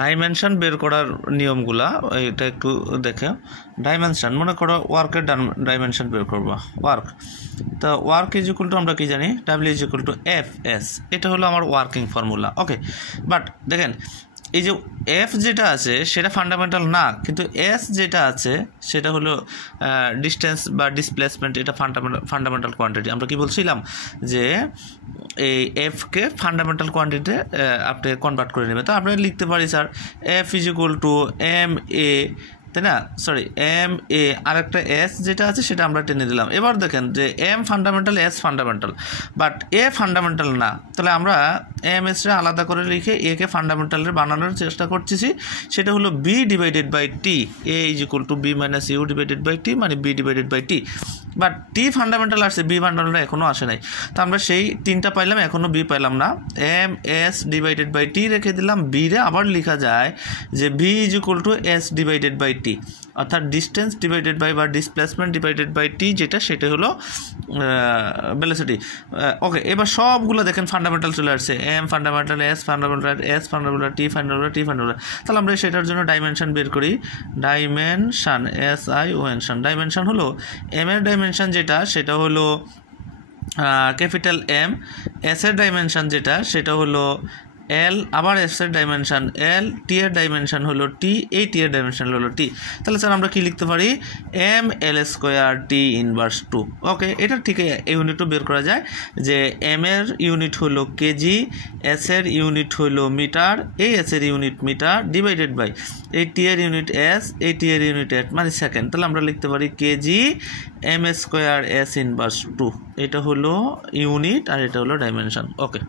Dimension বের করার নিয়মগুলা এটা একটু দেখে। ডাইমেনশন মনে করো ওয়ার্কের ডাইমেনশন বের করবো, ওয়ার্ক। তো ওয়ার্ক ইজ ইকুয়াল টু আমরা কি জানি, W is equal two F S, এটা হলো আমার ওয়ার্কিং ফর্মুলা। ওকে, বাট দেখেন এই যে এফ যেটা আছে সেটা ফান্ডামেন্টাল না, কিন্তু এস যেটা আছে সেটা হলো ডিস্টেন্স বা ডিসপ্লেসমেন্ট, এটা ফান্ডামেন্টাল কোয়ান্টিটি। আমরা কি বলছিলাম যে এই এফকে ফান্ডামেন্টাল কোয়ান্টিটিতে আপনি কনভার্ট করে নেবে। তো আমরা লিখতে পারি sir F is equal to M A, তাই না, সরি এম এ, আর একটা এস যেটা আছে সেটা আমরা টেনে দিলাম। এবার দেখেন যে M fundamental, S fundamental, but A fundamental না, তাহলে আমরা এম এসটা আলাদা করে লিখে একে ফান্ডামেন্টালের বানানোর চেষ্টা করতেছি। সেটা হলো V divided by T, A is equal to V minus U divided by T, মানে V divided by T. But T fundamental আসছে, বি ফান্ডামেন্টাল এখনও আসে নাই। তো আমরা সেই তিনটা পাইলাম, এখনও বি পাইলাম না। M S divided by T রেখে দিলাম, বি রে আবার লেখা যায় যে V is equal to S divided by T, অর্থাৎ ডিস্টেন্স ডিভাইডেড বাই বা ডিসপ্লেসমেন্ট ডিভাইডেড বাই টি যেটা, সেটা হলো ভেলোসিটি। ওকে, এবার সবগুলো দেখেন ফান্ডামেন্টাল চলে আসছে, M fundamental, S fundamental, S fundamental, T fundamental, T fundamental. তাহলে আমরা সেটার জন্য ডাইমেনশন বের করি। ডাইমেনশন, এস আই ও এনশন, ডাইমেনশন হলো এম এর ডাইমেনশন যেটা সেটা হলো ক্যাপিটাল এম, এস এর ডাইমেনশন যেটা সেটা হলো এল, আবার এস এর ডাইমেনশন এল, টি এর ডাইমেনশন হলো টি, এই টি এর ডাইমেনশন হলো টি। তাহলে স্যার আমরা কি লিখতে পারি, M L square T inverse 2। Okay, এটা ঠিক ইউনিটও বের করা যায় যে এম এর ইউনিট হলো কেজি, এস এর ইউনিট হলো মিটার, এই এস এর ইউনিট মিটার ডিভাইডেড বাই এই টি এর ইউনিট এস, এই টি এর ইউনিট এস মানে সেকেন্ড। তাহলে আমরা লিখতে পারি KG M square S inverse 2, এটা হলো ইউনিট আর এটা হলো ডাইমেনশন। ওকে।